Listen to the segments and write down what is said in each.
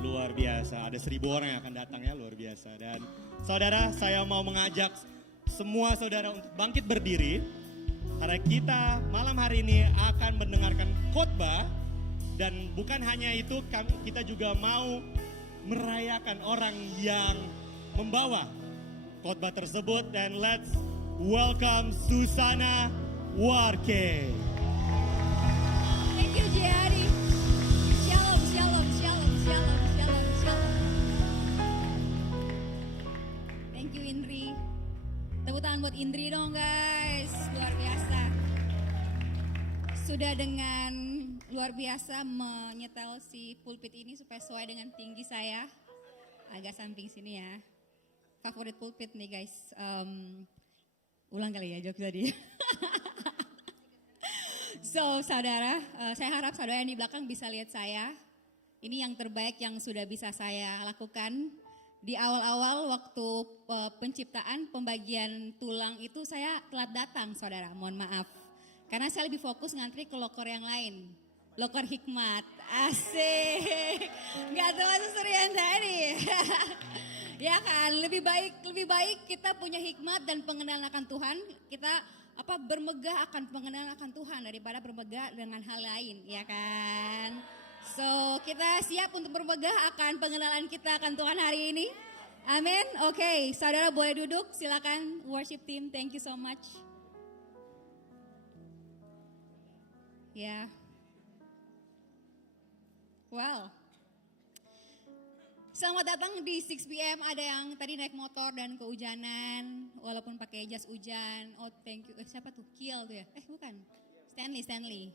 Luar biasa, ada 1.000 orang yang akan datang ya, luar biasa. Dan saudara, saya mau mengajak semua saudara untuk bangkit berdiri. Karena kita malam hari ini akan mendengarkan khotbah. Dan bukan hanya itu, kita juga mau merayakan orang yang membawa khotbah tersebut. Dan let's welcome Susana Warke. Thank you, Jari. Shalom, shalom, shalom, shalom, shalom, shalom. Thank you, Indri. Tepuk tangan buat Indri dong, guys. Luar biasa. Sudah dengan luar biasa menyetel si pulpit ini supaya sesuai dengan tinggi saya. Agak samping sini ya. Favorit pulpit nih, guys. Ulang kali ya jokes tadi. So, saudara, saya harap saudara yang di belakang bisa lihat saya. Ini yang terbaik yang sudah bisa saya lakukan. Di awal-awal waktu penciptaan pembagian tulang itu saya telat datang, saudara. Mohon maaf. Karena saya lebih fokus ngantri ke loker yang lain. Loker hikmat. Asik. Gak termasuk Suryan tadi. Ya kan, lebih baik kita punya hikmat dan pengenalan akan Tuhan. Kita bermegah akan pengenalan akan Tuhan daripada bermegah dengan hal lain, ya kan? So, kita siap untuk bermegah akan pengenalan kita akan Tuhan hari ini. Amin. Oke, saudara boleh duduk. Silakan worship team. Thank you so much. Ya. Wow. Selamat datang di 6 PM. Ada yang tadi naik motor dan kehujanan, walaupun pakai jas hujan. Oh, thank you. Siapa tuh? Kiel tuh ya? Bukan. Stanley.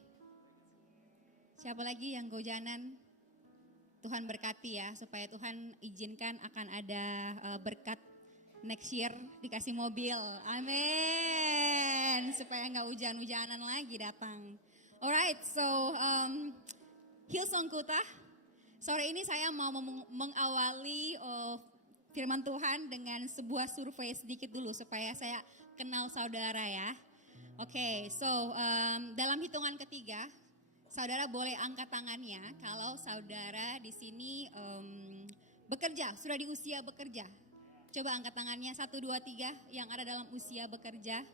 Siapa lagi yang kehujanan? Tuhan berkati ya, supaya Tuhan izinkan akan ada berkat next year dikasih mobil. Amin. Supaya nggak hujan-hujanan lagi datang. Alright, so Hillsong Kuta. Sore ini saya mau mengawali firman Tuhan dengan sebuah survei sedikit dulu supaya saya kenal saudara ya. Oke, so dalam hitungan ketiga, saudara boleh angkat tangannya kalau saudara di sini bekerja, sudah di usia bekerja. Coba angkat tangannya 1, 2, 3 yang ada dalam usia bekerja.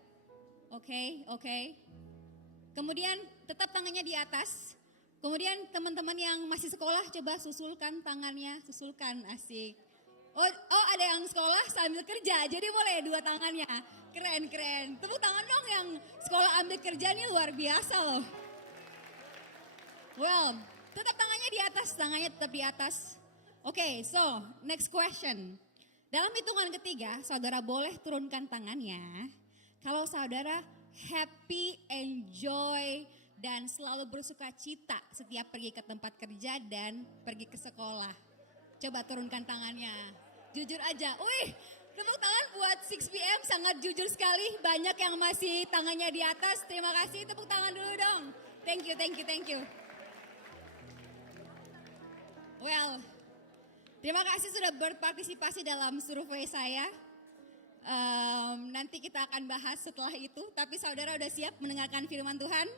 Oke. Kemudian tetap tangannya di atas. Kemudian teman-teman yang masih sekolah coba susulkan tangannya, asik. Oh ada yang sekolah sambil kerja, jadi boleh 2 tangannya. Keren. Tepuk tangan dong yang sekolah ambil kerja nih, luar biasa loh. Well, tetap tangannya tetap di atas. Oke, so next question. Dalam hitungan ketiga, saudara boleh turunkan tangannya. Kalau saudara happy, enjoy, dan selalu bersuka cita setiap pergi ke tempat kerja dan pergi ke sekolah. Coba turunkan tangannya. Jujur aja. Wih, tepuk tangan buat 6 PM, sangat jujur sekali. Banyak yang masih tangannya di atas. Terima kasih, tepuk tangan dulu dong. Thank you. Well, terima kasih sudah berpartisipasi dalam survei saya. Nanti kita akan bahas setelah itu. Tapi saudara udah siap mendengarkan firman Tuhan?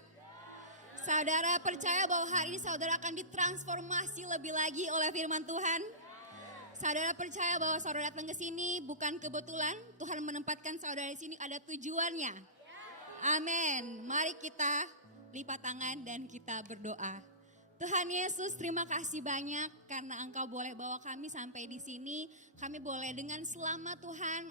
Saudara percaya bahwa hari ini saudara akan ditransformasi lebih lagi oleh firman Tuhan? Saudara percaya bahwa saudara datang ke sini bukan kebetulan, Tuhan menempatkan saudara di sini ada tujuannya. Amin. Mari kita lipat tangan dan kita berdoa. Tuhan Yesus, terima kasih banyak karena Engkau boleh bawa kami sampai di sini. Kami boleh dengan selamat Tuhan,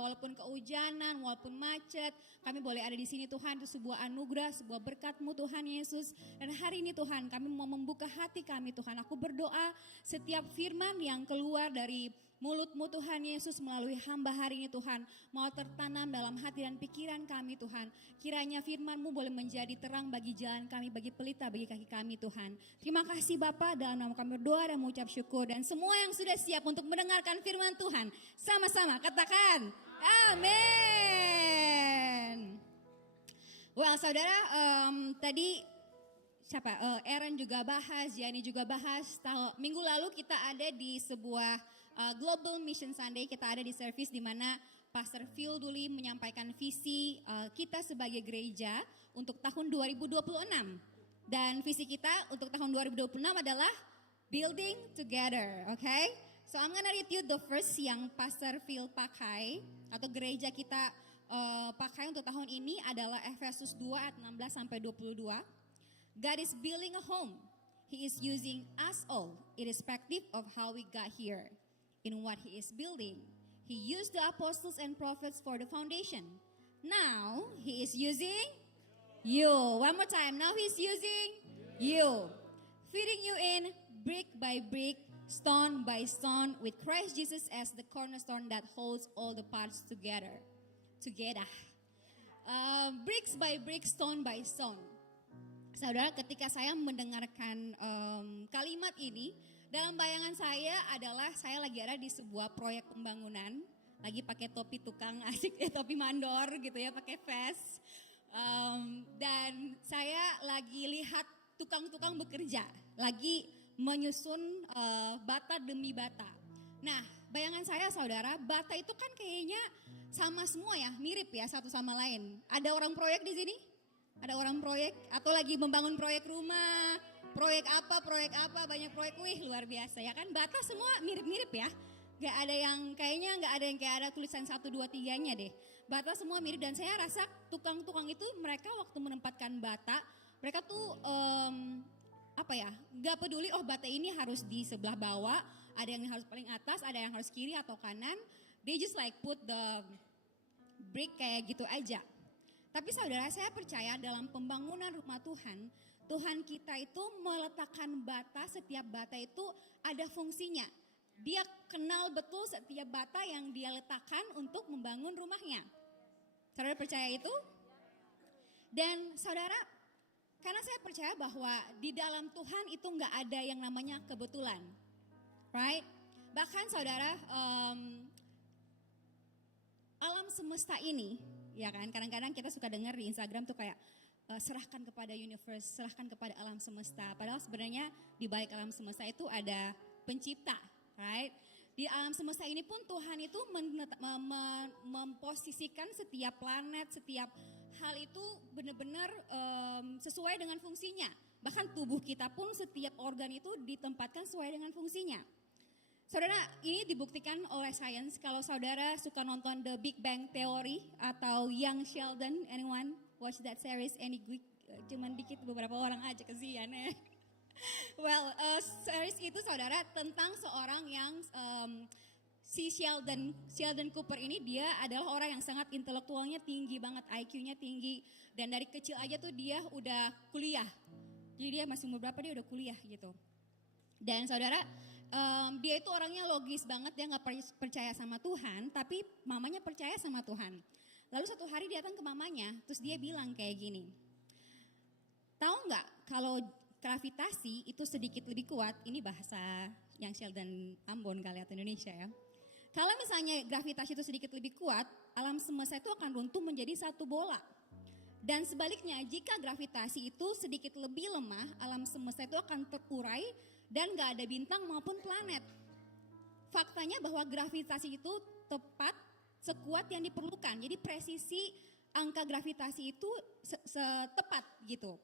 walaupun kehujanan, walaupun macet, kami boleh ada di sini Tuhan. Itu sebuah anugerah, sebuah berkat-Mu Tuhan Yesus. Dan hari ini Tuhan, kami mau membuka hati kami Tuhan. Aku berdoa setiap firman yang keluar dari mulut-Mu Tuhan Yesus melalui hamba hari ini Tuhan, mau tertanam dalam hati dan pikiran kami Tuhan. Kiranya firman-Mu boleh menjadi terang bagi jalan kami, bagi pelita, bagi kaki kami Tuhan. Terima kasih Bapa, dalam nama kami berdoa dan mengucap syukur. Dan semua yang sudah siap untuk mendengarkan firman Tuhan, sama-sama katakan amin. Well saudara, tadi Aaron juga bahas, Yani juga bahas. Minggu lalu kita ada di sebuah Global Mission Sunday, kita ada di service di mana Pastor Phil Duli menyampaikan visi kita sebagai gereja untuk tahun 2026. Dan visi kita untuk tahun 2026 adalah building together, okay? So I'm gonna read you the verse yang Pastor Phil pakai atau gereja kita pakai untuk tahun ini adalah Efesus 2 ayat 16 sampai 22. God is building a home. He is using us all, irrespective of how we got here. In what He is building, He used the apostles and prophets for the foundation. Now He is using you. One more time. Now He's using you, fitting you in brick by brick, stone by stone, with Christ Jesus as the cornerstone that holds all the parts together. Bricks by brick, stone by stone. Saudara, ketika saya mendengarkan kalimat ini, dalam bayangan saya adalah saya lagi ada di sebuah proyek pembangunan, lagi pakai topi tukang asik, topi mandor gitu ya, pakai vest. Dan saya lagi lihat tukang-tukang bekerja, lagi menyusun bata demi bata. Nah, bayangan saya saudara, bata itu kan kayaknya sama semua ya, mirip ya satu sama lain. Ada orang proyek di sini? Ada orang proyek atau lagi membangun proyek rumah, proyek apa, banyak proyek. Wih, luar biasa ya kan, bata semua mirip-mirip ya. Gak ada yang kayaknya ada tulisan 1, 2, 3-nya deh. Bata semua mirip dan saya rasa tukang-tukang itu mereka waktu menempatkan bata, mereka tuh gak peduli bata ini harus di sebelah bawah, ada yang harus paling atas, ada yang harus kiri atau kanan. They just like put the brick kayak gitu aja. Tapi saudara, saya percaya dalam pembangunan rumah Tuhan, Tuhan kita itu meletakkan bata, setiap bata itu ada fungsinya. Dia kenal betul setiap bata yang dia letakkan untuk membangun rumahnya. Saudara percaya itu? Dan saudara, karena saya percaya bahwa di dalam Tuhan itu gak ada yang namanya kebetulan. Right? Bahkan saudara, alam semesta ini, ya kan, kadang-kadang kita suka dengar di Instagram tuh kayak serahkan kepada universe, serahkan kepada alam semesta. Padahal sebenarnya di balik alam semesta itu ada pencipta, right? Di alam semesta ini pun Tuhan itu memposisikan setiap planet, setiap hal itu benar-benar sesuai dengan fungsinya. Bahkan tubuh kita pun setiap organ itu ditempatkan sesuai dengan fungsinya. Saudara, ini dibuktikan oleh sains. Kalau saudara suka nonton The Big Bang Theory atau Young Sheldon, anyone watch that series? Cuman dikit, beberapa orang aja, kesian ya. Well, series itu saudara tentang seorang yang si Sheldon Cooper ini, dia adalah orang yang sangat intelektualnya tinggi banget, IQ-nya tinggi, dan dari kecil aja tuh dia udah kuliah. Jadi dia masih umur berapa dia udah kuliah gitu. Dan saudara, dia itu orangnya logis banget, dia gak percaya sama Tuhan, tapi mamanya percaya sama Tuhan. Lalu satu hari dia datang ke mamanya, terus dia bilang kayak gini, tahu gak kalau gravitasi itu sedikit lebih kuat, ini bahasa yang Sheldon Ambon kali atau Indonesia ya. Kalau misalnya gravitasi itu sedikit lebih kuat, alam semesta itu akan runtuh menjadi satu bola. Dan sebaliknya, jika gravitasi itu sedikit lebih lemah, alam semesta itu akan terurai dan gak ada bintang maupun planet. Faktanya bahwa gravitasi itu tepat sekuat yang diperlukan. Jadi presisi angka gravitasi itu tepat gitu.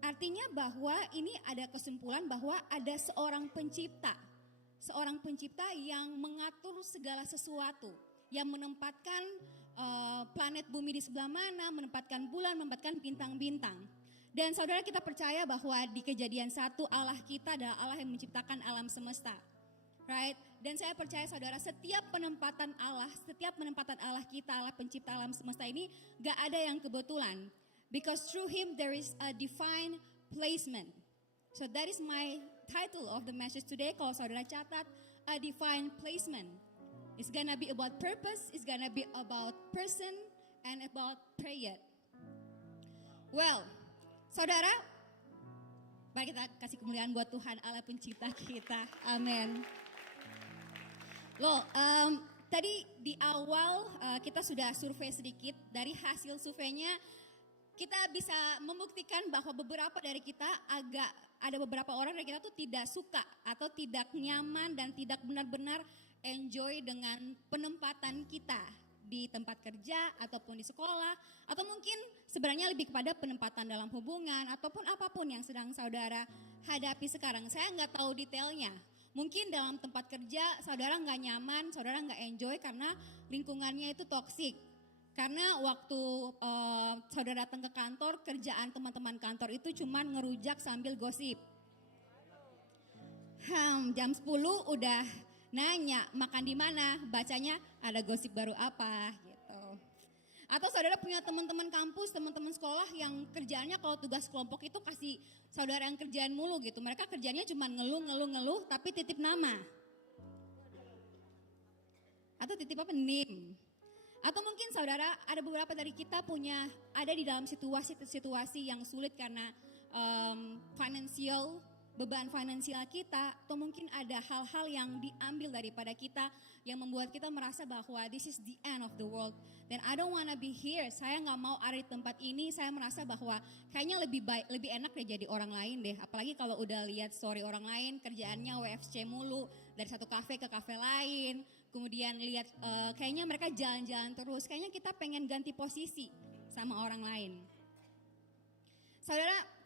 Artinya bahwa ini ada kesimpulan bahwa ada seorang pencipta. Seorang pencipta yang mengatur segala sesuatu. Yang menempatkan planet bumi di sebelah mana, menempatkan bulan, menempatkan bintang-bintang. Dan saudara, kita percaya bahwa di Kejadian 1 Allah kita adalah Allah yang menciptakan alam semesta. Right? Dan saya percaya saudara, setiap penempatan Allah kita, Allah pencipta alam semesta ini gak ada yang kebetulan. Because through Him there is a divine placement. So that is my title of the message today. Kalau saudara catat, a divine placement. It's gonna be about purpose, it's gonna be about person, and about prayer. Well, saudara, mari kita kasih kemuliaan buat Tuhan Allah pencipta kita. Amin. Loh, tadi di awal kita sudah survei sedikit. Dari hasil surveinya kita bisa membuktikan bahwa beberapa dari kita ada beberapa orang dari kita tuh tidak suka atau tidak nyaman dan tidak benar-benar enjoy dengan penempatan kita di tempat kerja ataupun di sekolah, atau mungkin sebenarnya lebih kepada penempatan dalam hubungan ataupun apapun yang sedang saudara hadapi sekarang. Saya nggak tahu detailnya. Mungkin dalam tempat kerja saudara nggak nyaman, saudara nggak enjoy karena lingkungannya itu toksik. Karena waktu saudara datang ke kantor, kerjaan teman-teman kantor itu cuman ngerujak sambil gosip. Jam 10 udah nanya makan di mana, bacanya ada gosip baru apa gitu. Atau saudara punya teman-teman kampus, teman-teman sekolah yang kerjaannya kalau tugas kelompok itu kasih saudara yang kerjaan mulu gitu. Mereka kerjanya cuma ngeluh tapi titip nama. Atau titip apa? NIM. Atau mungkin saudara ada beberapa dari kita ada di dalam situasi yang sulit karena beban finansial kita, atau mungkin ada hal-hal yang diambil daripada kita yang membuat kita merasa bahwa this is the end of the world. Dan I don't wanna be here, saya gak mau ada di tempat ini, saya merasa bahwa kayaknya lebih enak deh jadi orang lain deh. Apalagi kalau udah lihat story orang lain, kerjaannya WFC mulu, dari satu kafe ke kafe lain, kemudian lihat kayaknya mereka jalan-jalan terus, kayaknya kita pengen ganti posisi sama orang lain. Saudara,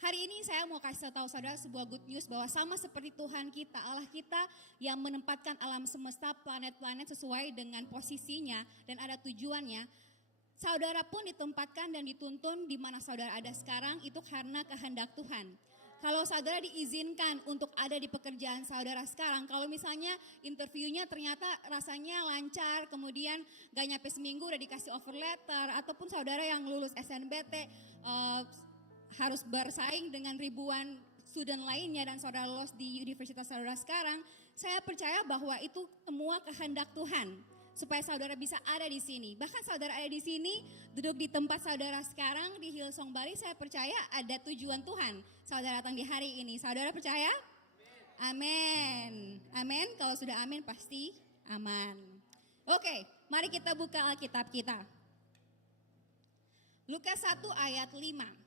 hari ini saya mau kasih tahu saudara sebuah good news bahwa sama seperti Tuhan kita, Allah kita yang menempatkan alam semesta, planet-planet sesuai dengan posisinya dan ada tujuannya. Saudara pun ditempatkan dan dituntun di mana saudara ada sekarang itu karena kehendak Tuhan. Kalau saudara diizinkan untuk ada di pekerjaan saudara sekarang, kalau misalnya interviewnya ternyata rasanya lancar, kemudian gak nyampe seminggu udah dikasih offer letter, ataupun saudara yang lulus SNBT, harus bersaing dengan ribuan student lainnya dan saudara lulus di universitas saudara sekarang, saya percaya bahwa itu semua kehendak Tuhan supaya saudara bisa ada di sini. Bahkan saudara ada di sini, duduk di tempat saudara sekarang di Hillsong Bali, saya percaya ada tujuan Tuhan. Saudara datang di hari ini, saudara percaya? Amin. Amin. Kalau sudah amin pasti aman. Oke, mari kita buka Alkitab kita. Lukas 1 ayat 5.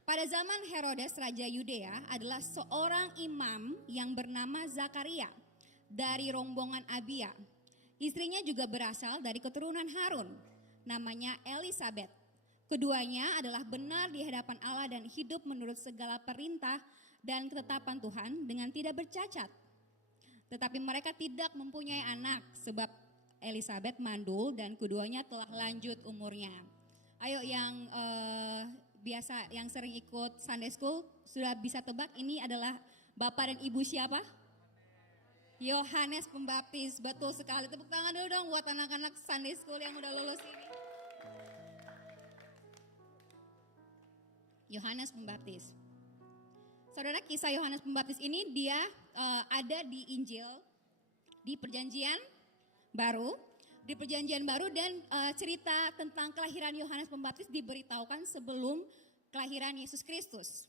Pada zaman Herodes Raja Yudea adalah seorang imam yang bernama Zakaria dari rombongan Abia. Istrinya juga berasal dari keturunan Harun, namanya Elisabet. Keduanya adalah benar di hadapan Allah dan hidup menurut segala perintah dan ketetapan Tuhan dengan tidak bercacat. Tetapi mereka tidak mempunyai anak sebab Elisabet mandul dan keduanya telah lanjut umurnya. Ayo yang biasa yang sering ikut Sunday School sudah bisa tebak ini adalah bapak dan ibu siapa? Yohanes Pembaptis, betul sekali. Tepuk tangan dulu dong buat anak-anak Sunday School yang udah lulus ini. Yohanes Pembaptis. Saudara, kisah Yohanes Pembaptis ini dia ada di Injil, di Perjanjian Baru. Di Perjanjian Baru dan cerita tentang kelahiran Yohanes Pembaptis diberitahukan sebelum kelahiran Yesus Kristus.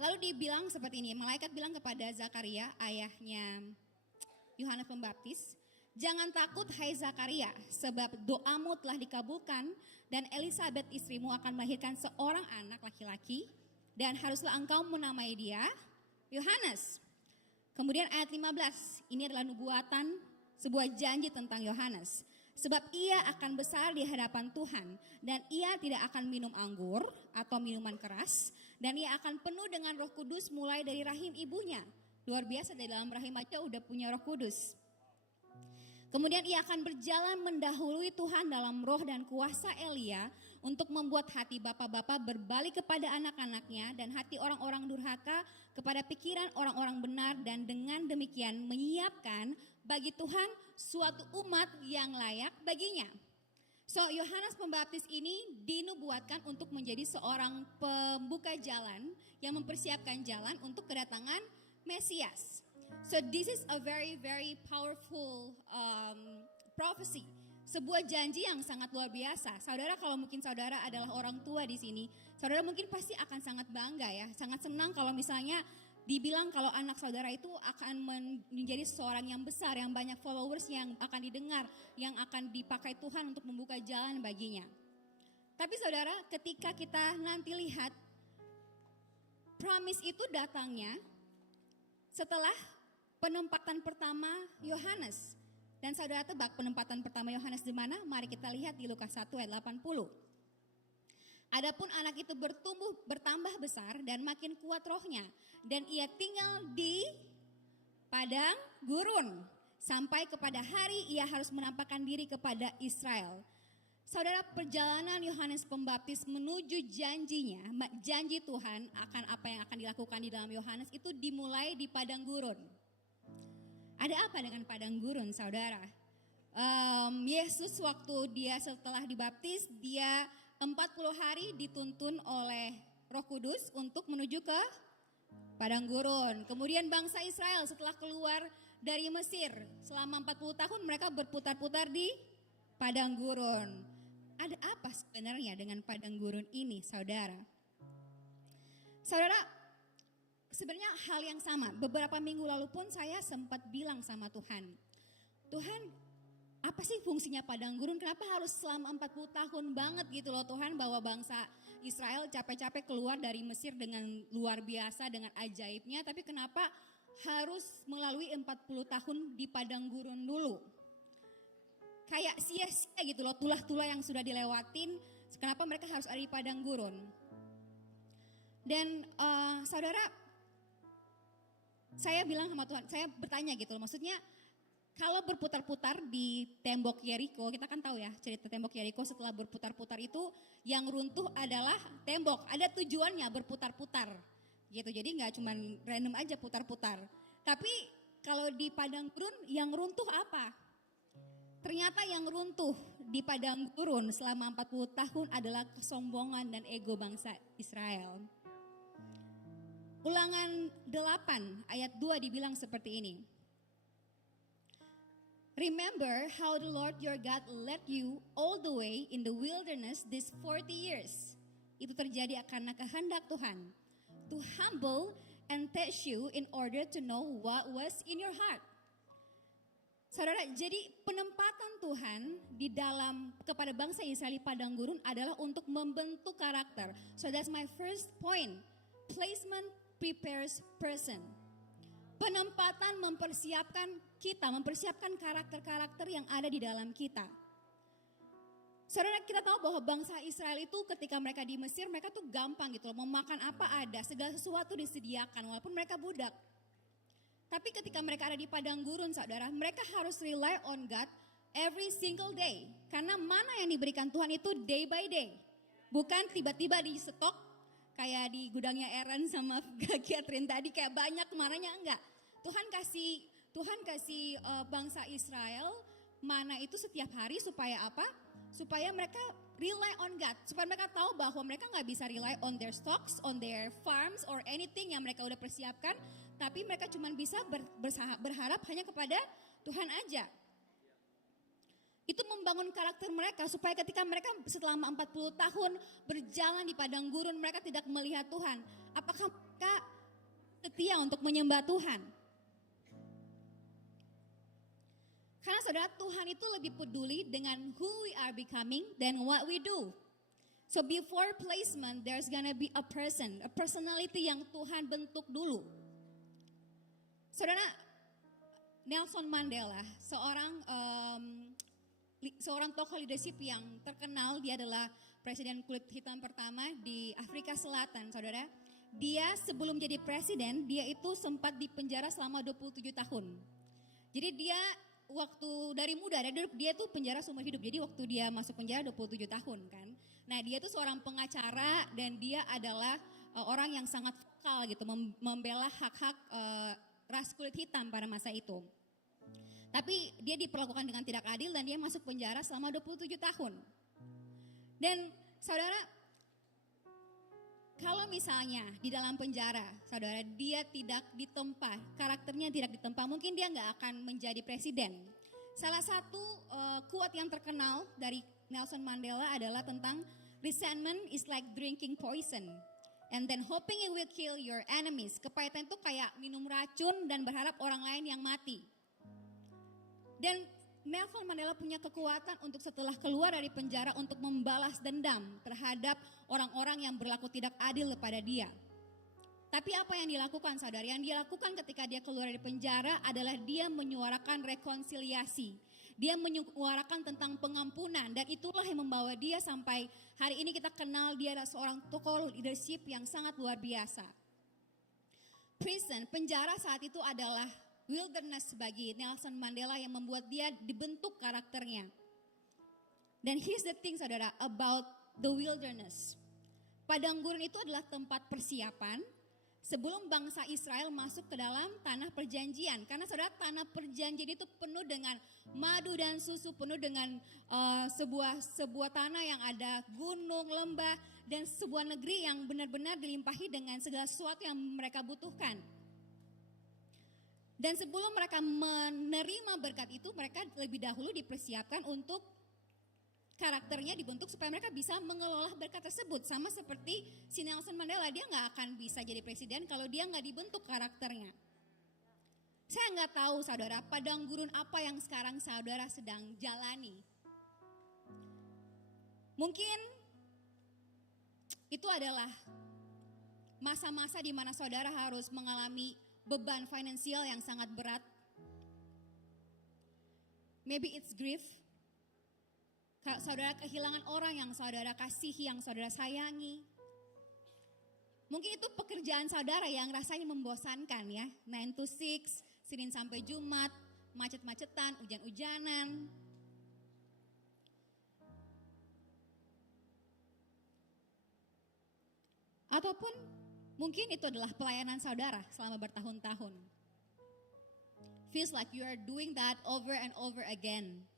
Lalu dibilang seperti ini, malaikat bilang kepada Zakaria, ayahnya Yohanes Pembaptis, "Jangan takut hai Zakaria, sebab doamu telah dikabulkan dan Elisabet istrimu akan melahirkan seorang anak laki-laki dan haruslah engkau menamai dia Yohanes." Kemudian ayat 15, ini adalah nubuatan, sebuah janji tentang Yohanes. Sebab ia akan besar di hadapan Tuhan dan ia tidak akan minum anggur atau minuman keras dan ia akan penuh dengan Roh Kudus mulai dari rahim ibunya. Luar biasa, di dalam rahim aja udah punya Roh Kudus. Kemudian ia akan berjalan mendahului Tuhan dalam roh dan kuasa Elia untuk membuat hati bapak-bapak berbalik kepada anak-anaknya dan hati orang-orang durhaka kepada pikiran orang-orang benar dan dengan demikian menyiapkan bagi Tuhan suatu umat yang layak baginya. So Yohanes Pembaptis ini dinubuatkan untuk menjadi seorang pembuka jalan yang mempersiapkan jalan untuk kedatangan Mesias. So this is a very very powerful prophecy, sebuah janji yang sangat luar biasa. Saudara, kalau mungkin saudara adalah orang tua di sini, saudara mungkin pasti akan sangat bangga ya, sangat senang kalau misalnya dibilang kalau anak saudara itu akan menjadi seorang yang besar, yang banyak followers, yang akan didengar, yang akan dipakai Tuhan untuk membuka jalan baginya. Tapi saudara, ketika kita nanti lihat, promise itu datangnya setelah penempatan pertama Yohanes. Dan saudara tebak penempatan pertama Yohanes di mana? Mari kita lihat di Lukas 1 ayat 80. Adapun anak itu bertambah besar dan makin kuat rohnya. Dan ia tinggal di padang gurun. Sampai kepada hari ia harus menampakkan diri kepada Israel. Saudara, perjalanan Yohanes Pembaptis menuju janjinya, janji Tuhan akan apa yang akan dilakukan di dalam Yohanes itu dimulai di padang gurun. Ada apa dengan padang gurun, saudara? Yesus waktu dia setelah dibaptis, dia 40 hari dituntun oleh Roh Kudus untuk menuju ke padang gurun. Kemudian bangsa Israel setelah keluar dari Mesir, selama 40 tahun mereka berputar-putar di padang gurun. Ada apa sebenarnya dengan padang gurun ini, saudara? Saudara, sebenarnya hal yang sama. Beberapa minggu lalu pun saya sempat bilang sama Tuhan, Tuhan, apa sih fungsinya padang gurun? Kenapa harus selama 40 tahun banget gitu loh Tuhan, bahwa bangsa Israel capek-capek keluar dari Mesir dengan luar biasa, dengan ajaibnya. Tapi kenapa harus melalui 40 tahun di padang gurun dulu? Kayak sia-sia gitu loh, tulah-tulah yang sudah dilewatin. Kenapa mereka harus ada di padang gurun? Dan saudara, saya bilang sama Tuhan, saya bertanya gitu loh, maksudnya kalau berputar-putar di tembok Yeriko, kita kan tahu ya cerita tembok Yeriko, setelah berputar-putar itu yang runtuh adalah tembok. Ada tujuannya berputar-putar gitu, jadi gak cuma random aja putar-putar. Tapi kalau di padang gurun yang runtuh apa? Ternyata yang runtuh di padang gurun selama 40 tahun adalah kesombongan dan ego bangsa Israel. Ulangan 8 ayat 2 dibilang seperti ini. Remember how the Lord your God led you all the way in the wilderness these 40 years. Itu terjadi karena kehendak Tuhan. To humble and test you in order to know what was in your heart. Saudara, jadi penempatan Tuhan di dalam kepada bangsa Israel di padang gurun adalah untuk membentuk karakter. So that's my first point. Placement prepares person. Penempatan mempersiapkan kita, mempersiapkan karakter-karakter yang ada di dalam kita. Saudara, kita tahu bahwa bangsa Israel itu ketika mereka di Mesir, mereka tuh gampang gitu loh, mau makan apa ada, segala sesuatu disediakan walaupun mereka budak. Tapi ketika mereka ada di padang gurun, saudara, mereka harus rely on God every single day. Karena mana yang diberikan Tuhan itu day by day. Bukan tiba-tiba di stok kayak di gudangnya Aaron sama Catherine tadi kayak banyak mananya, enggak. Tuhan kasih bangsa Israel mana itu setiap hari supaya apa? Supaya mereka rely on God. Supaya mereka tahu bahwa mereka gak bisa rely on their stocks, on their farms or anything yang mereka udah persiapkan. Tapi mereka cuma bisa berharap hanya kepada Tuhan aja. Itu membangun karakter mereka supaya ketika mereka selama 40 tahun berjalan di padang gurun, mereka tidak melihat Tuhan. Apakah mereka setia untuk menyembah Tuhan? Karena saudara, Tuhan itu lebih peduli dengan who we are becoming than what we do. So before placement, there's gonna be a person, a personality yang Tuhan bentuk dulu. Saudara, Nelson Mandela, seorang tokoh leadership yang terkenal, dia adalah presiden kulit hitam pertama di Afrika Selatan, saudara. Dia sebelum jadi presiden, dia itu sempat dipenjara selama 27 tahun. Jadi dia waktu dari muda, dia tuh penjara seumur hidup. Jadi waktu dia masuk penjara 27 tahun kan. Nah dia tuh seorang pengacara dan dia adalah orang yang sangat vokal gitu, membela hak-hak ras kulit hitam pada masa itu. Tapi dia diperlakukan dengan tidak adil dan dia masuk penjara selama 27 tahun. Dan saudara, kalau misalnya di dalam penjara, saudara, dia tidak ditempa, karakternya tidak ditempa, mungkin dia nggak akan menjadi presiden. Salah satu quote yang terkenal dari Nelson Mandela adalah tentang resentment is like drinking poison. And then hoping it will kill your enemies. Kepahitan itu kayak minum racun dan berharap orang lain yang mati. Dan Nelson Mandela punya kekuatan untuk setelah keluar dari penjara untuk membalas dendam terhadap orang-orang yang berlaku tidak adil kepada dia. Tapi apa yang dilakukan, saudara? Yang dia lakukan ketika dia keluar dari penjara adalah dia menyuarakan rekonsiliasi. Dia menyuarakan tentang pengampunan dan itulah yang membawa dia sampai hari ini kita kenal dia adalah seorang tokoh leadership yang sangat luar biasa. Prison, penjara saat itu adalah wilderness bagi Nelson Mandela yang membuat dia dibentuk karakternya. Dan here's the thing saudara about the wilderness. Padang gurun itu adalah tempat persiapan sebelum bangsa Israel masuk ke dalam tanah perjanjian. Karena saudara tanah perjanjian itu penuh dengan madu dan susu, penuh dengan sebuah tanah yang ada gunung, lembah, dan sebuah negeri yang benar-benar dilimpahi dengan segala sesuatu yang mereka butuhkan. Dan sebelum mereka menerima berkat itu, mereka lebih dahulu dipersiapkan untuk karakternya dibentuk supaya mereka bisa mengelola berkat tersebut. Sama seperti si Nelson Mandela, dia gak akan bisa jadi presiden kalau dia gak dibentuk karakternya. Saya gak tahu saudara, padang gurun apa yang sekarang saudara sedang jalani. Mungkin itu adalah masa-masa di mana saudara harus mengalami beban finansial yang sangat berat. Maybe it's grief. Saudara kehilangan orang yang saudara kasihi, yang saudara sayangi. Mungkin itu pekerjaan saudara yang rasanya membosankan ya. 9 to 6, Senin sampai Jumat, macet-macetan, hujan-hujanan. Ataupun mungkin itu adalah pelayanan saudara selama bertahun-tahun. Feels like you are doing that over and over again.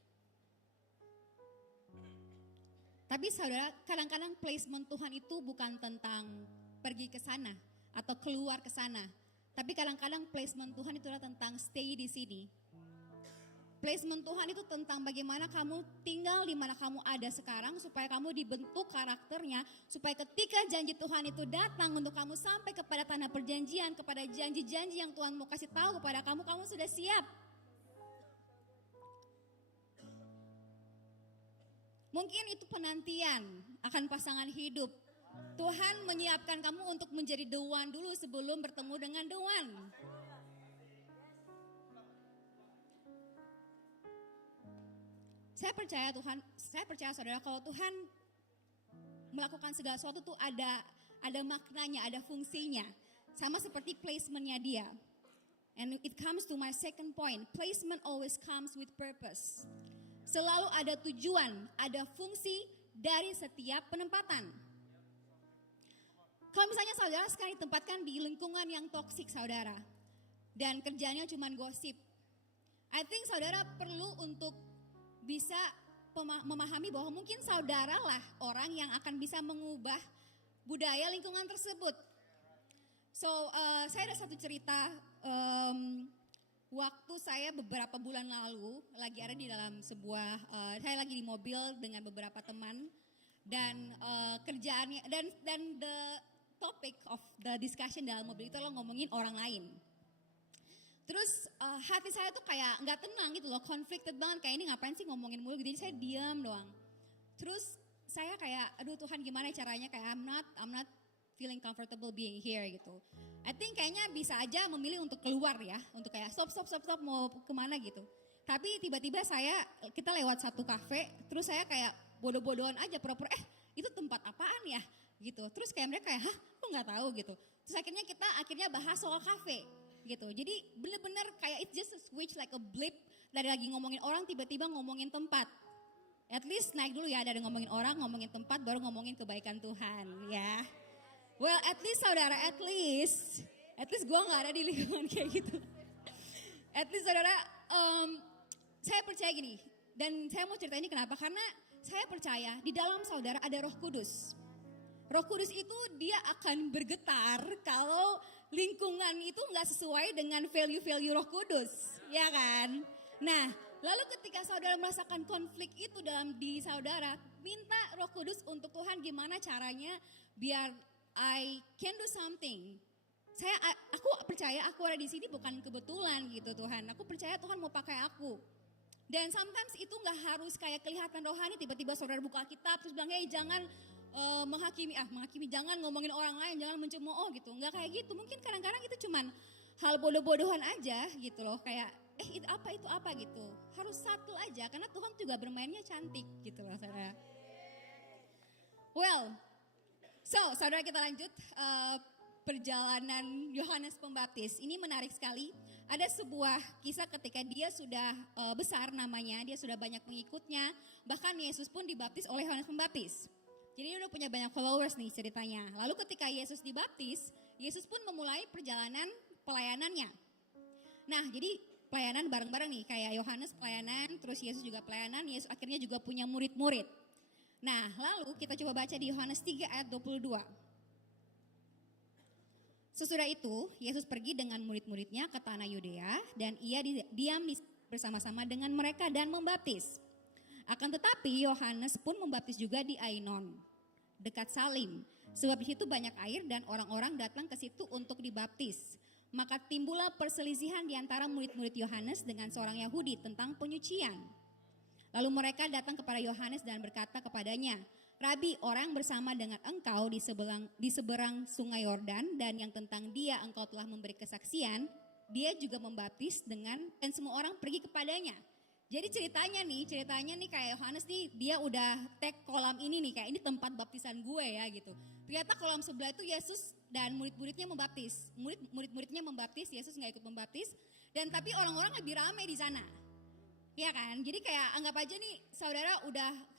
Tapi saudara, kadang-kadang placement Tuhan itu bukan tentang pergi ke sana atau keluar ke sana. Tapi kadang-kadang placement Tuhan itu adalah tentang stay di sini. Placement Tuhan itu tentang bagaimana kamu tinggal di mana kamu ada sekarang supaya kamu dibentuk karakternya, supaya ketika janji Tuhan itu datang untuk kamu sampai kepada tanah perjanjian, kepada janji-janji yang Tuhan mau kasih tahu kepada kamu, kamu sudah siap. Mungkin itu penantian akan pasangan hidup. Tuhan menyiapkan kamu untuk menjadi the one dulu sebelum bertemu dengan the one. Saya percaya saudara kalau Tuhan melakukan segala sesuatu tuh ada maknanya, ada fungsinya. Sama seperti placementnya dia. And it comes to my second point, placement always comes with purpose. Selalu ada tujuan, ada fungsi dari setiap penempatan. Kalau misalnya saudara sekarang ditempatkan di lingkungan yang toksik saudara. Dan kerjanya cuma gosip. I think saudara perlu untuk bisa memahami bahwa mungkin saudara lah orang yang akan bisa mengubah budaya lingkungan tersebut. So saya ada satu cerita waktu saya beberapa bulan lalu lagi ada di dalam sebuah, saya lagi di mobil dengan beberapa teman dan kerjaannya dan the topic of the discussion dalam mobil itu adalah ngomongin orang lain. Terus hati saya tuh kayak nggak tenang gitu loh, conflicted banget, kayak ini ngapain sih ngomongin mulu gitu, jadi saya diam doang. Terus saya kayak, aduh Tuhan gimana caranya, kayak I'm not feeling comfortable being here gitu. I think kayaknya bisa aja memilih untuk keluar ya, untuk kayak stop mau kemana gitu. Tapi tiba-tiba kita lewat satu kafe, terus saya kayak bodoh-bodohan aja, pura-pura itu tempat apaan ya gitu. Terus kayak mereka kayak, hah lu gak tahu gitu. Terus kita akhirnya bahas soal kafe gitu. Jadi bener-bener kayak it's just a switch like a blip, dari lagi ngomongin orang tiba-tiba ngomongin tempat. At least naik dulu ya, dari ngomongin orang, ngomongin tempat, baru ngomongin kebaikan Tuhan ya. Well, at least saudara, at least gue gak ada di lingkungan kayak gitu. At least saudara, saya percaya gini, dan saya mau cerita ini kenapa, karena saya percaya di dalam saudara ada Roh Kudus. Roh Kudus itu dia akan bergetar kalau lingkungan itu gak sesuai dengan value-value Roh Kudus, ya kan? Nah, lalu ketika saudara merasakan konflik itu dalam diri saudara, minta Roh Kudus untuk Tuhan gimana caranya biar I can do something. Aku percaya aku ada di sini bukan kebetulan gitu Tuhan. Aku percaya Tuhan mau pakai aku. Dan sometimes itu nggak harus kayak kelihatan rohani. Tiba-tiba saudara buka Alkitab terus bilang, jangan menghakimi, jangan ngomongin orang lain, jangan mencemooh gitu. Nggak kayak gitu. Mungkin kadang-kadang itu cuman hal bodoh-bodohan aja gitu loh. Kayak itu apa gitu. Harus satu aja karena Tuhan juga bermainnya cantik gitu loh saudara. Well, so saudara kita lanjut perjalanan Yohanes Pembaptis. Ini menarik sekali. Ada sebuah kisah ketika dia sudah besar namanya, dia sudah banyak pengikutnya. Bahkan Yesus pun dibaptis oleh Yohanes Pembaptis. Jadi dia udah punya banyak followers nih ceritanya. Lalu ketika Yesus dibaptis, Yesus pun memulai perjalanan pelayanannya. Nah jadi pelayanan bareng-bareng nih, kayak Yohanes pelayanan, terus Yesus juga pelayanan, Yesus akhirnya juga punya murid-murid. Nah lalu kita coba baca di Yohanes 3 ayat 22. Sesudah itu Yesus pergi dengan murid-muridnya ke tanah Yudea dan ia diam bersama-sama dengan mereka dan membaptis. Akan tetapi Yohanes pun membaptis juga di Ainon, dekat Salim. Sebab di situ banyak air dan orang-orang datang ke situ untuk dibaptis. Maka timbullah perselisihan di antara murid-murid Yohanes dengan seorang Yahudi tentang penyucian. Lalu mereka datang kepada Yohanes dan berkata kepadanya, Rabi, orang bersama dengan engkau di seberang sungai Yordan dan yang tentang dia engkau telah memberi kesaksian, dia juga membaptis dan semua orang pergi kepadanya. Jadi ceritanya nih kayak Yohanes nih dia udah tag kolam ini nih, kayak ini tempat baptisan gue ya gitu. Ternyata kolam sebelah itu Yesus dan murid-muridnya membaptis. Murid-muridnya membaptis, Yesus nggak ikut membaptis. Dan tapi orang-orang lebih ramai di sana. Iya kan? Jadi kayak anggap aja nih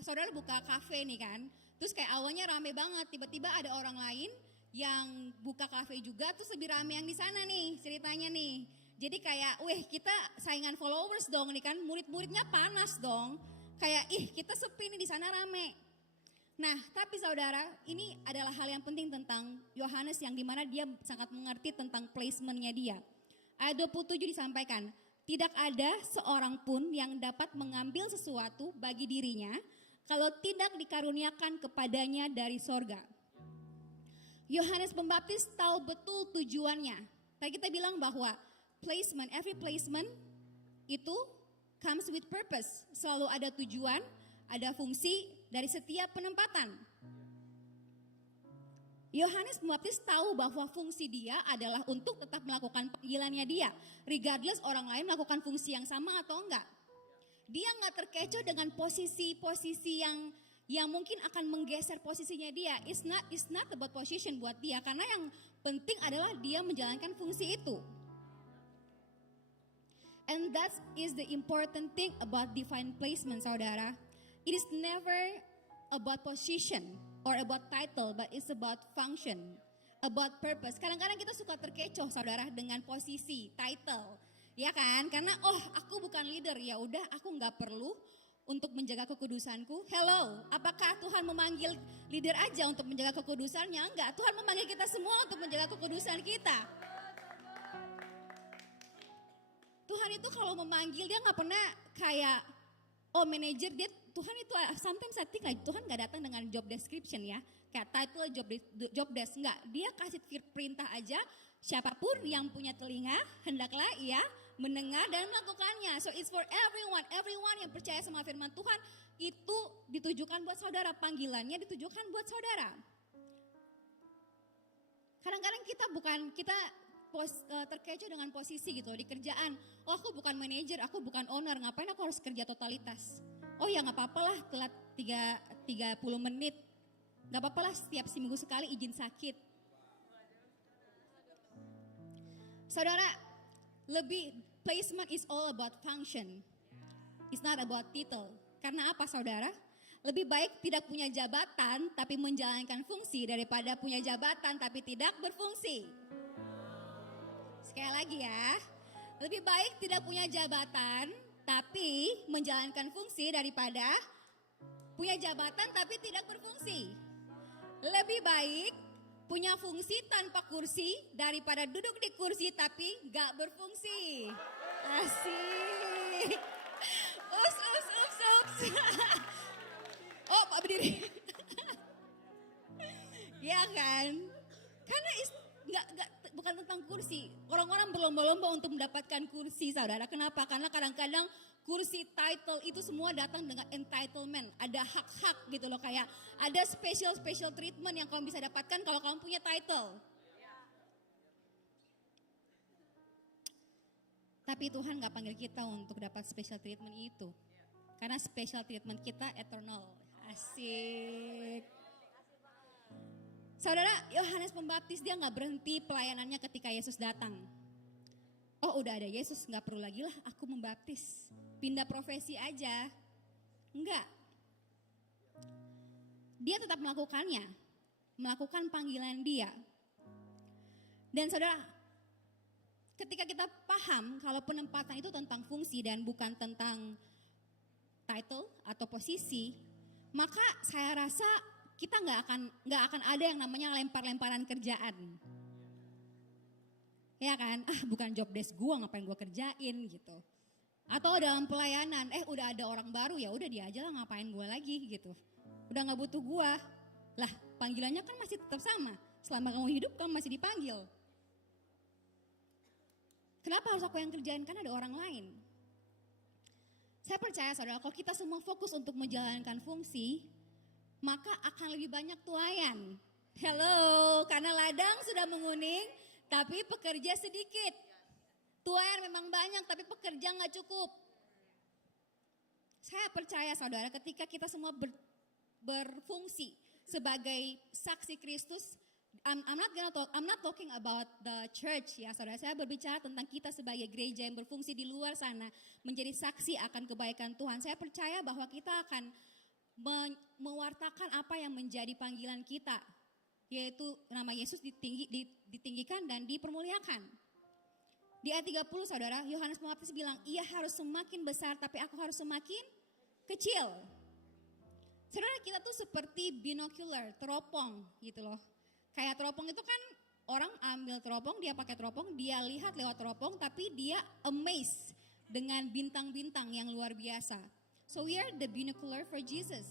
saudara buka kafe nih kan. Terus kayak awalnya ramai banget, tiba-tiba ada orang lain yang buka kafe juga, terus lebih ramai yang di sana nih ceritanya nih. Jadi kayak, kita saingan followers dong nih kan, murid-muridnya panas dong. Kayak, kita sepi nih di sana rame. Nah, tapi saudara, ini adalah hal yang penting tentang Yohanes yang dimana dia sangat mengerti tentang placementnya dia. Ayat 27 disampaikan, tidak ada seorang pun yang dapat mengambil sesuatu bagi dirinya kalau tidak dikaruniakan kepadanya dari sorga. Yohanes Pembaptis tahu betul tujuannya. Tadi kita bilang bahwa every placement itu comes with purpose. Selalu ada tujuan, ada fungsi dari setiap penempatan. Yohanes Pembaptis tahu bahwa fungsi dia adalah untuk tetap melakukan panggilannya dia. Regardless orang lain melakukan fungsi yang sama atau enggak. Dia enggak terkecoh dengan posisi-posisi yang mungkin akan menggeser posisinya dia. It's not about position buat dia. Karena yang penting adalah dia menjalankan fungsi itu. And that is the important thing about divine placement, saudara. It is never about position or about title, but it's about function, about purpose. Kadang-kadang kita suka terkecoh, saudara, dengan posisi, title, ya kan? Karena aku bukan leader, ya udah aku nggak perlu untuk menjaga kekudusanku. Hello, apakah Tuhan memanggil leader aja untuk menjaga kekudusannya? Enggak, Tuhan memanggil kita semua untuk menjaga kekudusan kita. Tuhan itu kalau memanggil dia nggak pernah kayak manajer dia. Tuhan itu sometimes I think Tuhan nggak datang dengan job description ya, kayak title job desk nggak. Dia kasih perintah aja, siapapun yang punya telinga hendaklah ia mendengar dan melakukannya. So it's for everyone yang percaya sama firman Tuhan itu ditujukan buat saudara, panggilannya ditujukan buat saudara. Kadang-kadang kita terkecoh dengan posisi gitu di kerjaan. Aku bukan manajer, aku bukan owner, ngapain aku harus kerja totalitas? Ya gak apa-apa lah telat 30 menit. Gak apa-apa lah setiap seminggu sekali izin sakit. Saudara, placement is all about function. It's not about title. Karena apa saudara? Lebih baik tidak punya jabatan tapi menjalankan fungsi daripada punya jabatan tapi tidak berfungsi. Sekali lagi ya, lebih baik tidak punya jabatan tapi menjalankan fungsi daripada punya jabatan tapi tidak berfungsi. Lebih baik punya fungsi tanpa kursi daripada duduk di kursi tapi gak berfungsi. Asik. Ups. Pak berdiri. Ya kan? Karena bukan tentang kursi. Orang-orang berlomba-lomba untuk mendapatkan kursi, saudara. Kenapa? Karena kadang-kadang kursi, title itu semua datang dengan entitlement. Ada hak-hak gitu loh, kayak ada special treatment yang kamu bisa dapatkan kalau kamu punya title. Tapi Tuhan gak panggil kita untuk dapat special treatment itu. Karena special treatment kita eternal. Asik. Saudara, Yohanes Pembaptis dia gak berhenti pelayanannya ketika Yesus datang. Oh udah ada Yesus, gak perlu lagi lah aku membaptis. Pindah profesi aja. Enggak. Dia tetap melakukannya. Melakukan panggilan dia. Dan saudara, ketika kita paham kalau penempatan itu tentang fungsi dan bukan tentang title atau posisi, maka saya rasa kita nggak akan ada yang namanya lempar-lemparan kerjaan. Ya kan? Bukan job desk gue, ngapain gue kerjain gitu. Atau dalam pelayanan, udah ada orang baru, ya udah dia aja lah, ngapain gue lagi gitu. Udah nggak butuh gue. Lah, panggilannya kan masih tetap sama. Selama kamu hidup, kamu masih dipanggil. Kenapa harus aku yang kerjain? Kan ada orang lain. Saya percaya saudara, kalau kita semua fokus untuk menjalankan fungsi, maka akan lebih banyak tuayan. Hello, karena ladang sudah menguning, tapi pekerja sedikit. Tuayan memang banyak, tapi pekerja gak cukup. Saya percaya saudara, ketika kita semua berfungsi sebagai saksi Kristus, I'm not talking about the church ya saudara. Saya berbicara tentang kita sebagai gereja yang berfungsi di luar sana, menjadi saksi akan kebaikan Tuhan. Saya percaya bahwa kita akan mewartakan apa yang menjadi panggilan kita, yaitu nama Yesus ditinggikan dan dipermuliakan. Di ayat 30 saudara, Yohanes Pembaptis bilang, ia harus semakin besar tapi aku harus semakin kecil. Saudara, kita tuh seperti binocular, teropong gitu loh. Kayak teropong itu kan orang ambil teropong, dia pakai teropong, dia lihat lewat teropong tapi dia amazed dengan bintang-bintang yang luar biasa. So we are the binocular for Jesus.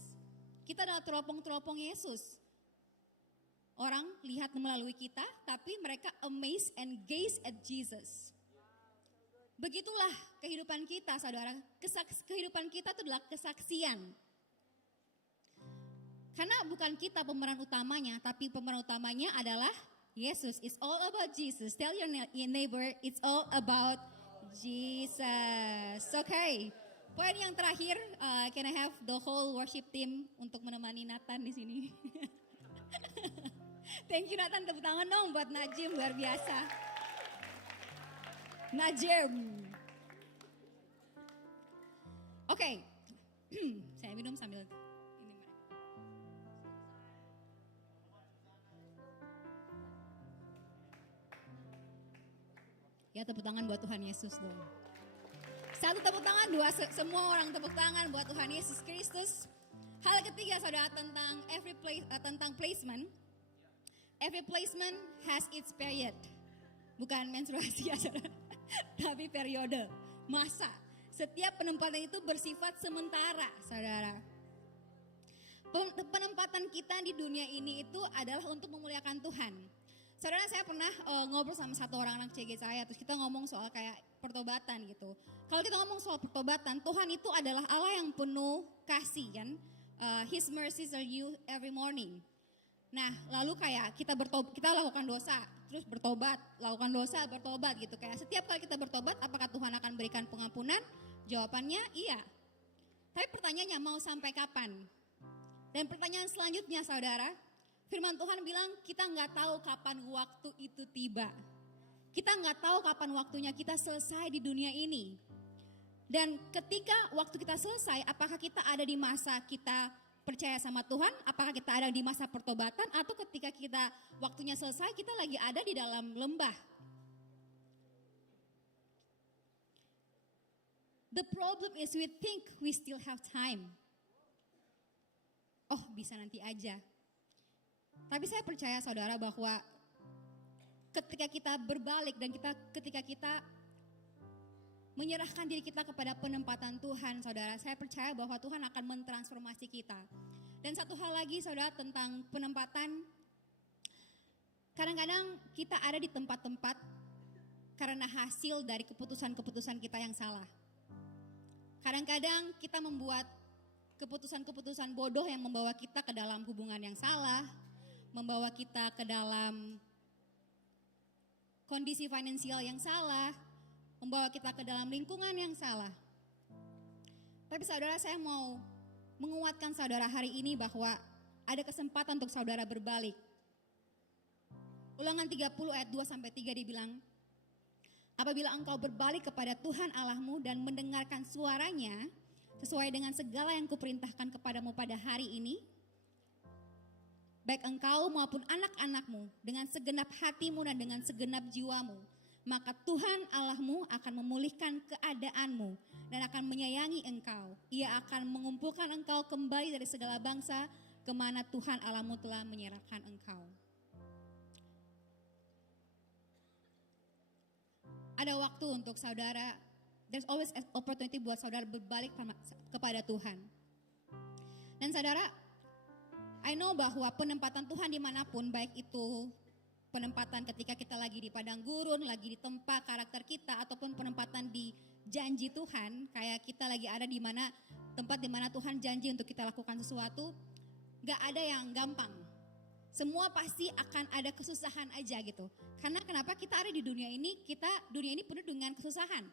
Kita adalah teropong-teropong Yesus. Orang lihat melalui kita tapi mereka amazed and gaze at Jesus. Begitulah kehidupan kita saudara. Kehidupan kita itu adalah kesaksian. Karena bukan kita pemeran utamanya, tapi pemeran utamanya adalah Yesus. It's all about Jesus. Tell your neighbor, it's all about Jesus. Okay. Poin yang terakhir, can I have the whole worship team untuk menemani Nathan di sini? Thank you Nathan, tepuk tangan dong buat Najim, luar biasa. Najim. Oke. Saya minum sambil ya, tepuk tangan buat Tuhan Yesus dong. Satu tepuk tangan, dua, semua orang tepuk tangan buat Tuhan Yesus Kristus. Hal ketiga saudara tentang placement. Every placement has its period. Bukan menstruasi ya saudara, tapi periode, masa. Setiap penempatan itu bersifat sementara saudara. Penempatan kita di dunia ini itu adalah untuk memuliakan Tuhan. Saudara, saya pernah ngobrol sama satu orang anak CG saya, terus kita ngomong soal kayak pertobatan gitu. Kalau kita ngomong soal pertobatan, Tuhan itu adalah Allah yang penuh kasih kan. His mercies are new every morning. Nah, lalu kayak kita lakukan dosa, terus bertobat, lakukan dosa, bertobat gitu. Kayak setiap kali kita bertobat, apakah Tuhan akan berikan pengampunan? Jawabannya iya. Tapi pertanyaannya mau sampai kapan? Dan pertanyaan selanjutnya saudara, firman Tuhan bilang kita nggak tahu kapan waktu itu tiba. Kita nggak tahu kapan waktunya kita selesai di dunia ini. Dan ketika waktu kita selesai, apakah kita ada di masa kita percaya sama Tuhan? Apakah kita ada di masa pertobatan? Atau ketika kita waktunya selesai, kita lagi ada di dalam lembah? The problem is we think we still have time. Oh, bisa nanti aja. Tapi saya percaya saudara bahwa ketika kita berbalik dan ketika kita menyerahkan diri kita kepada penempatan Tuhan saudara, saya percaya bahwa Tuhan akan mentransformasi kita. Dan satu hal lagi saudara tentang penempatan, kadang-kadang kita ada di tempat-tempat karena hasil dari keputusan-keputusan kita yang salah. Kadang-kadang kita membuat keputusan-keputusan bodoh yang membawa kita ke dalam hubungan yang salah, membawa kita ke dalam kondisi finansial yang salah, membawa kita ke dalam lingkungan yang salah. Tapi saudara, saya mau menguatkan saudara hari ini bahwa ada kesempatan untuk saudara berbalik. Ulangan 30 ayat 2-3 dibilang, apabila engkau berbalik kepada Tuhan Allahmu dan mendengarkan suaranya, sesuai dengan segala yang kuperintahkan kepadamu pada hari ini, baik engkau maupun anak-anakmu dengan segenap hatimu dan dengan segenap jiwamu, maka Tuhan Allahmu akan memulihkan keadaanmu dan akan menyayangi engkau. Ia akan mengumpulkan engkau kembali dari segala bangsa kemana Tuhan Allahmu telah menyerahkan engkau. Ada waktu untuk saudara, there's always an opportunity buat saudara berbalik kepada Tuhan. Dan saudara, I know bahwa penempatan Tuhan dimanapun, baik itu penempatan ketika kita lagi di padang gurun, lagi di tempat karakter kita, ataupun penempatan di janji Tuhan, kayak kita lagi ada di mana tempat di mana Tuhan janji untuk kita lakukan sesuatu, gak ada yang gampang. Semua pasti akan ada kesusahan aja gitu. Karena kenapa kita ada di dunia ini, dunia ini penuh dengan kesusahan.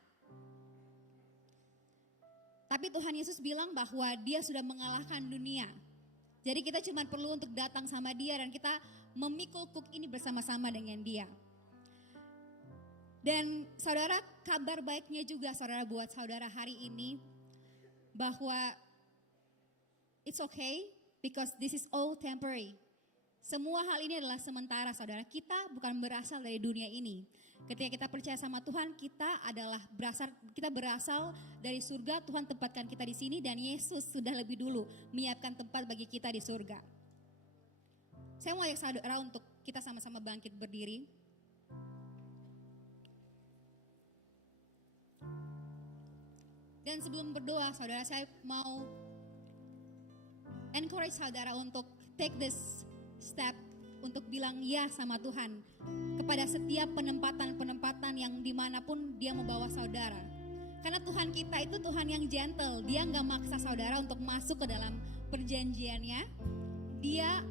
Tapi Tuhan Yesus bilang bahwa Dia sudah mengalahkan dunia. Jadi kita cuma perlu untuk datang sama Dia dan kita memikul kuk ini bersama-sama dengan Dia. Dan saudara, kabar baiknya juga saudara buat saudara hari ini, bahwa it's okay because this is all temporary. Semua hal ini adalah sementara saudara. Kita bukan berasal dari dunia ini. Ketika kita percaya sama Tuhan, kita berasal dari surga. Tuhan tempatkan kita di sini dan Yesus sudah lebih dulu menyiapkan tempat bagi kita di surga. Saya mau ajak saudara untuk kita sama-sama bangkit berdiri. Dan sebelum berdoa saudara, saya mau encourage saudara untuk take this step untuk bilang ya sama Tuhan kepada setiap penempatan-penempatan yang dimanapun Dia membawa saudara. Karena Tuhan kita itu Tuhan yang gentle. Dia gak maksa saudara untuk masuk ke dalam perjanjiannya. Dia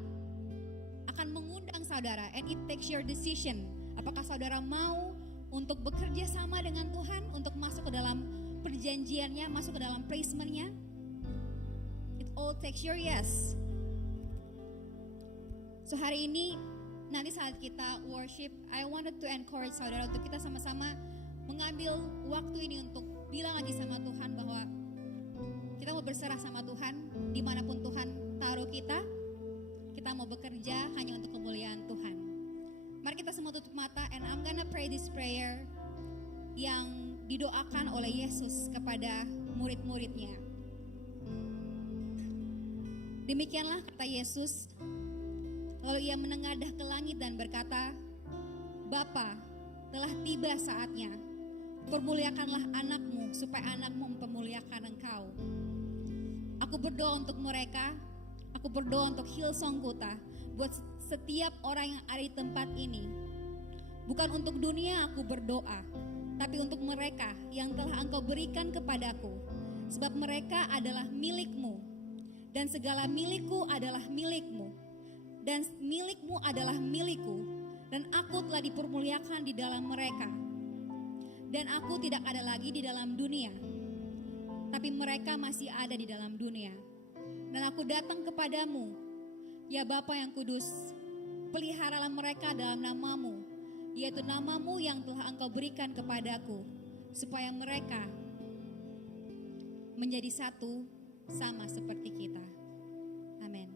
akan mengundang saudara, and it takes your decision. Apakah saudara mau untuk bekerja sama dengan Tuhan, untuk masuk ke dalam perjanjiannya, masuk ke dalam placementnya? It all takes your yes. So hari ini, nanti saat kita worship, I wanted to encourage saudara untuk kita sama-sama mengambil waktu ini untuk bilang lagi sama Tuhan bahwa kita mau berserah sama Tuhan, dimanapun Tuhan taruh kita mau bekerja hanya untuk kemuliaan Tuhan. Mari kita semua tutup mata, and I'm gonna pray this prayer yang didoakan oleh Yesus kepada murid-muridnya. Demikianlah kata Yesus. Lalu Ia menengadah ke langit dan berkata, Bapa, telah tiba saatnya. Permuliakanlah anakmu supaya anakmu mempermuliakan engkau. Aku berdoa untuk mereka. Aku berdoa untuk Hillsong Kuta. Buat setiap orang yang ada di tempat ini. Bukan untuk dunia aku berdoa, tapi untuk mereka yang telah Engkau berikan kepadaku. Sebab mereka adalah milikmu. Dan segala milikku adalah milikmu. Dan milikmu adalah milikku, dan aku telah dipermuliakan di dalam mereka. Dan aku tidak ada lagi di dalam dunia, tapi mereka masih ada di dalam dunia. Dan aku datang kepadamu, ya Bapa yang kudus, peliharalah mereka dalam namamu, yaitu namamu yang telah Engkau berikan kepadaku, supaya mereka menjadi satu sama seperti kita. Amin.